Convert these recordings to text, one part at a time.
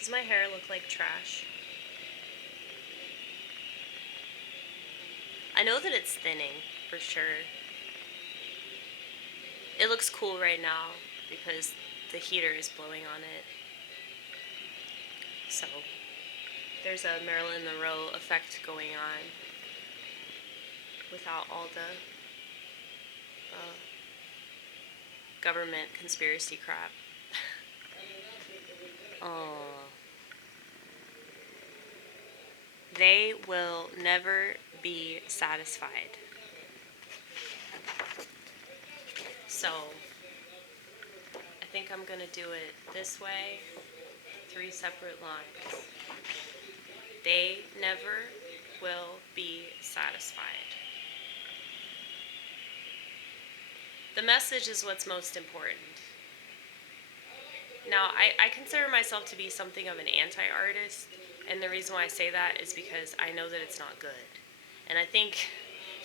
Does my hair look like trash? I know that it's thinning, for sure. It looks cool right now because the heater is blowing on it. So, there's a Marilyn Monroe effect going on without all the government conspiracy crap. Oh. They will never be satisfied. So, I think I'm gonna do it this way, 3 separate lines. They never will be satisfied. The message is what's most important. Now, I consider myself to be something of an anti-artist, and the reason why I say that is because I know that it's not good. And I think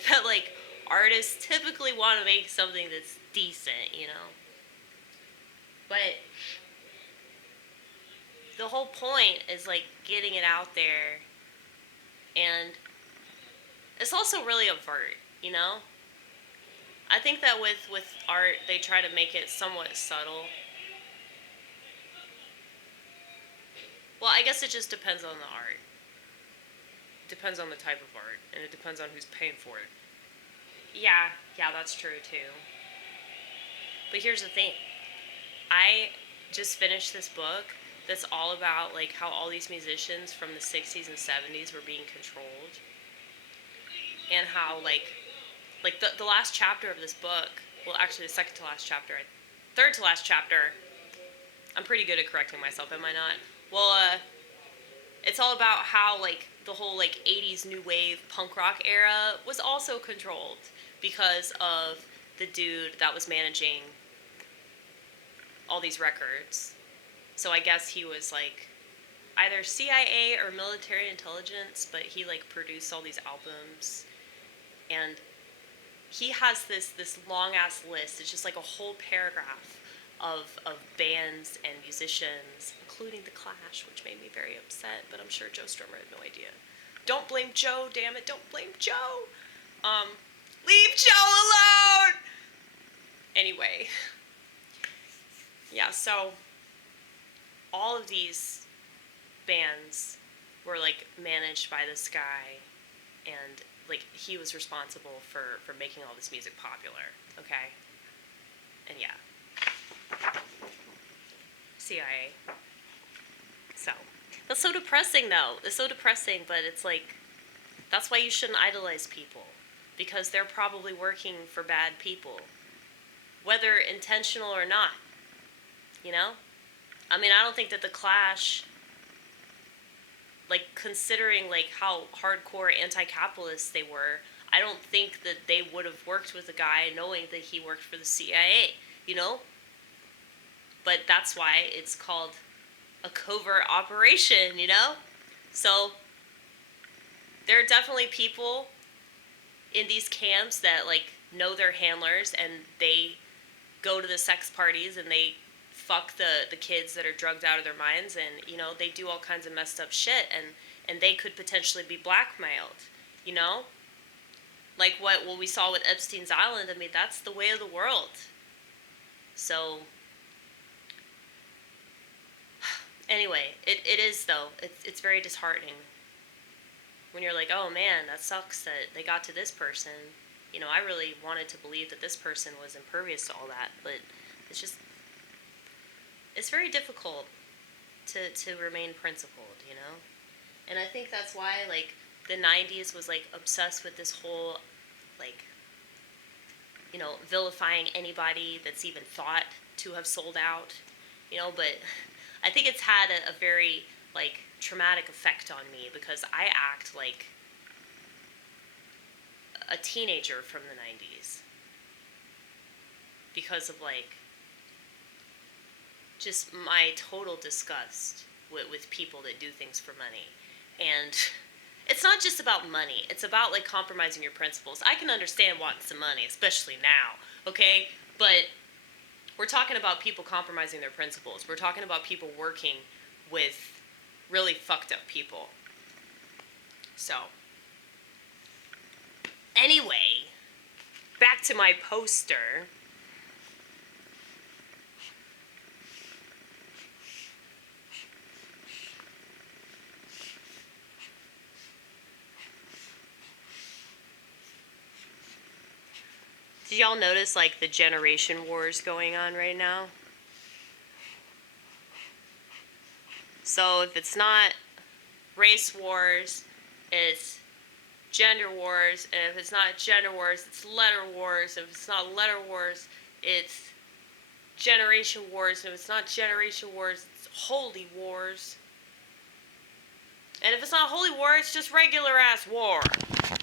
that, like, artists typically want to make something that's decent, you know? But the whole point is, like, getting it out there, and it's also really overt, you know? I think that with art, they try to make it somewhat subtle. Well, I guess it just depends on the art. It depends on the type of art, and it depends on who's paying for it. Yeah, that's true too. But here's the thing. I just finished this book that's all about like how all these musicians from the 60s and 70s were being controlled. And how like the last chapter of this book, well actually the second to last chapter, third to last chapter, I'm pretty good at correcting myself, am I not? Well, it's all about how like the whole like 80s new wave punk rock era was also controlled because of the dude that was managing all these records. So I guess he was like either CIA or military intelligence, but he like produced all these albums, and he has this long ass list. It's just like a whole paragraph of bands and musicians, including The Clash, which made me very upset, but I'm sure Joe Strummer had no idea. Don't blame Joe, damn it, don't blame Joe! Leave Joe alone! Anyway. Yeah, so all of these bands were like managed by this guy, and like he was responsible for making all this music popular, okay? And yeah. CIA. So, that's so depressing though. It's so depressing, but it's like, that's why you shouldn't idolize people. Because they're probably working for bad people. Whether intentional or not. You know? I mean, I don't think that The Clash, like, considering, like, how hardcore anti-capitalist they were, I don't think that they would have worked with a guy knowing that he worked for the CIA, you know? But that's why it's called a covert operation, you know? So, there are definitely people in these camps that, like, know their handlers, and they go to the sex parties, and they fuck the kids that are drugged out of their minds, and, you know, they do all kinds of messed up shit, and they could potentially be blackmailed, you know? Like what we saw with Epstein's Island, I mean, that's the way of the world. So, anyway, it is, though. It's very disheartening. When you're like, oh man, that sucks that they got to this person. You know, I really wanted to believe that this person was impervious to all that, but it's just, it's very difficult to remain principled, you know? And I think that's why, like, the 90s was, like, obsessed with this whole, like, you know, vilifying anybody that's even thought to have sold out, you know, but I think it's had a very, like, traumatic effect on me because I act like a teenager from the 90s because of, like, just my total disgust with people that do things for money. And it's not just about money. It's about, like, compromising your principles. I can understand wanting some money, especially now, okay? But we're talking about people compromising their principles. We're talking about people working with really fucked up people. So, anyway, back to my poster. Did y'all notice, like, the generation wars going on right now? So if it's not race wars, it's gender wars, and if it's not gender wars, it's letter wars, and if it's not letter wars, it's generation wars, and if it's not generation wars, it's holy wars. And if it's not holy war, it's just regular ass war.